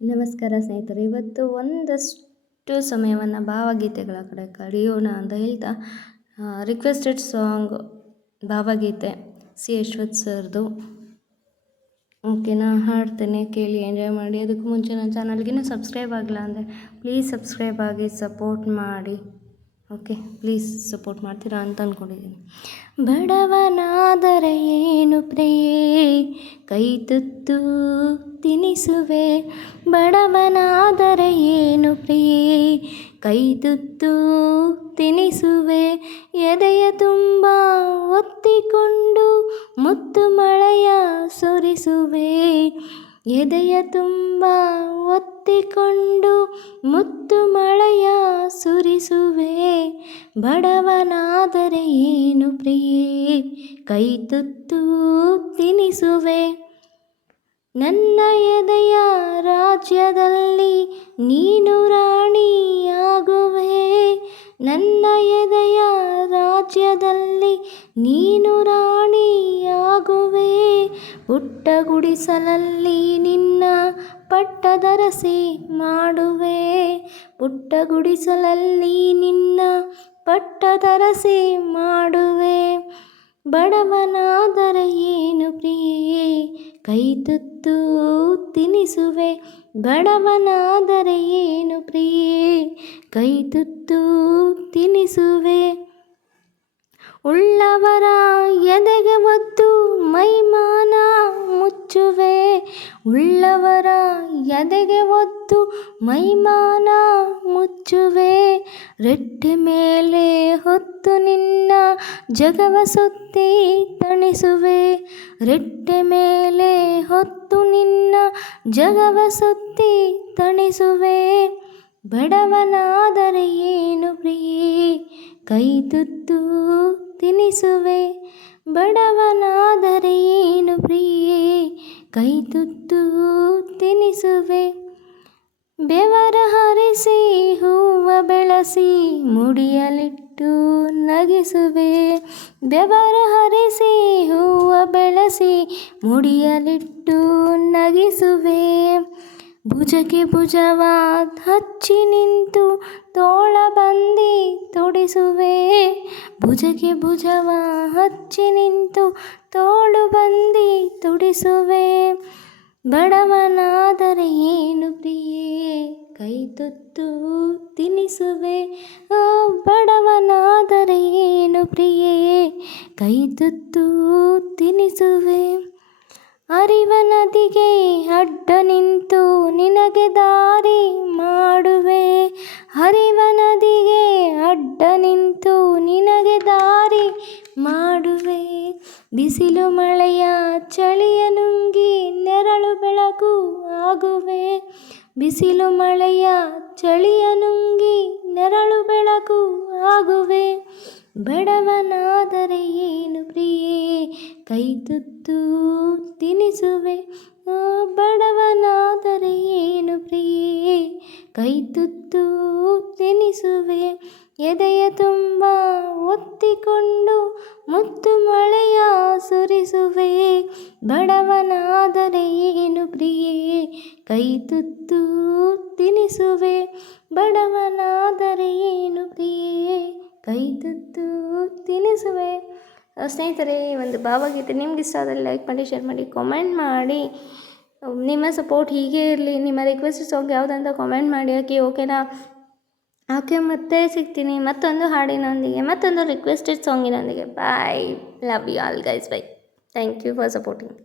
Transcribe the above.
ನಮಸ್ಕಾರ ಸ್ನೇಹಿತರೆ, ಇವತ್ತು ಒಂದಷ್ಟು ಸಮಯವನ್ನು ಭಾವಗೀತೆಗಳ ಕಡೆ ಕಳೆಯೋಣ ಅಂತ ಹೇಳ್ತಾ ರಿಕ್ವೆಸ್ಟೆಡ್ ಸಾಂಗ್ ಭಾವಗೀತೆ ಸಿ ಯಶ್ವಥ್ ಸರ್ದು. ಓಕೆನಾ, ಹಾಡ್ತೇನೆ, ಕೇಳಿ ಎಂಜಾಯ್ ಮಾಡಿ. ಅದಕ್ಕೂ ಮುಂಚೆ ನನ್ನ ಚಾನಲ್ಗಿನ್ನೂ ಸಬ್ಸ್ಕ್ರೈಬ್ ಆಗಿಲ್ಲ ಅಂದರೆ ಪ್ಲೀಸ್ ಸಬ್ಸ್ಕ್ರೈಬ್ ಆಗಿ ಸಪೋರ್ಟ್ ಮಾಡಿ. ಓಕೆ, ಪ್ಲೀಸ್ ಸಪೋರ್ಟ್ ಮಾಡ್ತೀರಾ ಅಂತ ಅಂದ್ಕೊಂಡಿದ್ದೀನಿ. ಬಡವನಾದರೆ ಏನು ಪ್ರಿಯೇ ಕೈ ತುತ್ತು ತಿನಿಸುವೆ, ಬಡವನಾದರೆ ಏನು ಪ್ರಿಯೇ ಕೈ ತುತ್ತು ತಿನಿಸುವೆ, ಎದೆಯ ತುಂಬ ಒತ್ತಿಕೊಂಡು ಮುತ್ತು ಮಳೆಯ ಸುರಿಸುವೆ, ಎದೆಯ ತುಂಬ ಒತ್ತಿಕೊಂಡು ಮುತ್ತು ಮಳೆಯ ಸುರಿಸುವೆ, ಬಡವನಾದರೆ ಏನು ಪ್ರಿಯೇ ಕೈ ತುತ್ತು ತಿನಿಸುವೆ, ನನ್ನ ಎದೆಯ ರಾಜ್ಯದಲ್ಲಿ ನೀನು ರಾಣಿಯಾಗುವೆ, ನನ್ನ ಎದೆಯ ರಾಜ್ಯದಲ್ಲಿ ನೀನು ರಾಣಿಯಾಗುವೆ, ಪುಟ್ಟ ಗುಡಿಸಲಲ್ಲಿ ನಿನ್ನ ಪಟ್ಟದರಸಿ ಮಾಡುವೆ, ಪುಟ್ಟ ಗುಡಿಸಲಲ್ಲಿ ನಿನ್ನ ಪಟ್ಟದರಸಿ ಮಾಡುವೆ, ಬಡವನಾದರೆ ಏನು ಪ್ರಿಯೇ ಕೈ ತುತ್ತು ತಿನಿಸುವೆ, ಬಡವನಾದರೆ ಏನು ಪ್ರಿಯೇ ಕೈ ತುತ್ತು ತಿನಿಸುವೆ, ಉಳ್ಳವರ ಎದೆಗೆ ಒದ್ದು ಮೈಮಾನ ಮುಚ್ಚುವೆ, ಉಳ್ಳವರ ಎದೆಗೆ ಒದ್ದು ಮೈಮಾನ ಮುಚ್ಚುವೆ, ರೆಟ್ಟೆ ಮೇಲೆ ಹೊತ್ತು ನಿನ್ನ ಜಗವ ಸುತ್ತಿ ತಣಿಸುವೆ, ರೆಟ್ಟೆ ಮೇಲೆ ಹೊತ್ತು ನಿನ್ನ ಜಗವ ಸುತ್ತಿ ತಣಿಸುವೆ, ಬಡವನಾದರೆ ಏನು ಪ್ರಿಯೇ ಕೈ ತುತ್ತು ತಿನಿಸುವೆ, ಬಡವನಾದರೆ ಏನು ಪ್ರಿಯೇ ಕೈ ತುತ್ತು ತಿನಿಸುವೆ, ಬೆವರ ಹರಿಸಿ ಹೂವ ಬೆಳೆಸಿ ಮುಡಿಯಲಿಟ್ಟು ನಗಿಸುವೆ, ಬೆವರ ಹರಿಸಿ ಹೂವ ಬೆಳೆಸಿ ಮುಡಿಯಲಿಟ್ಟು ನಗಿಸುವೆ, ಭುಜಕ್ಕೆ ಭುಜವ ಹಚ್ಚಿ ನಿಂತು ತೋಳ ಬಂದಿ ತೊಡಿಸುವೆ, ಭುಜಕ್ಕೆ ಭುಜವ ಹಚ್ಚಿ ನಿಂತು ತೋಳು ಬಂದಿ ತೊಡಿಸುವೆ, ಬಡವನಾದರೆ ಏನು ಪ್ರಿಯೇ ಕೈ ತುತ್ತು ತಿನಿಸುವೆ, ಓ ಬಡವನಾದರೆ ಏನು ಪ್ರಿಯೇ ಕೈ ತುತ್ತು ತಿನಿಸುವೆ, ಹರಿವ ನದಿಗೆ ಅಡ್ಡ ನಿಂತು ನಿನಗೆ ದಾರಿ ಮಾಡುವೆ, ಹರಿವ ನದಿಗೆ ಅಡ್ಡ ನಿಂತು ನಿನಗೆ ದಾರಿ ಮಾಡುವೆ, ಬಿಸಿಲು ಮಳೆಯ ಚಳಿಯ ನುಂಗಿ ನೆರಳು ಬೆಳಕು ಆಗುವೆ, ಬಿಸಿಲು ಮಳೆಯ ಚಳಿಯ ನುಂಗಿ ನೆರಳು ಬೆಳಕು ಆಗುವೆ, ಬಡವನಾದರೆ ಏನು ಪ್ರಿಯೇ ಕೈ ತುತ್ತು ತಿನಿಸುವೆ, ಓ ಬಡವನಾದರೆ ಏನು ಪ್ರಿಯೇ ಕೈ ತುತ್ತು ತಿನಿಸುವೆ, ಎದೆಯ ತುಂಬ ಒತ್ತಿಕೊಂಡು ಮುತ್ತು ಮಳೆಯ ಸುರಿಸುವೆ, ಬಡವನಾದರೆ ಏನು ಪ್ರಿಯೇ ಕೈ ತುತ್ತು ತಿನಿಸುವೆ, ಬಡವನಾದರೆ ಏನು ಪ್ರಿಯೇ ಕೈ ತುತ್ತು ತಿನಿಸುವೆ. ಸ್ನೇಹಿತರೆ, ಈ ಒಂದು ಭಾವಗೀತೆ ನಿಮ್ಗೆ ಇಷ್ಟ ಆದರೆ ಲೈಕ್ ಮಾಡಿ, ಶೇರ್ ಮಾಡಿ, ಕಾಮೆಂಟ್ ಮಾಡಿ. ನಿಮ್ಮ ಸಪೋರ್ಟ್ ಹೀಗೆ ಇರಲಿ. ನಿಮ್ಮ ರಿಕ್ವೆಸ್ಟ್ ಸಾಂಗ್ ಯಾವುದಂತ ಕಾಮೆಂಟ್ ಮಾಡಿ ಹಾಕಿ. ಓಕೆನಾ? ಓಕೆ, ಮತ್ತೆ ಸಿಗ್ತೀನಿ ಮತ್ತೊಂದು ಹಾಡಿನೊಂದಿಗೆ, ಮತ್ತೊಂದು ರಿಕ್ವೆಸ್ಟೆಡ್ ಸಾಂಗಿನೊಂದಿಗೆ. Bye, love you all guys, bye. Thank you for supporting.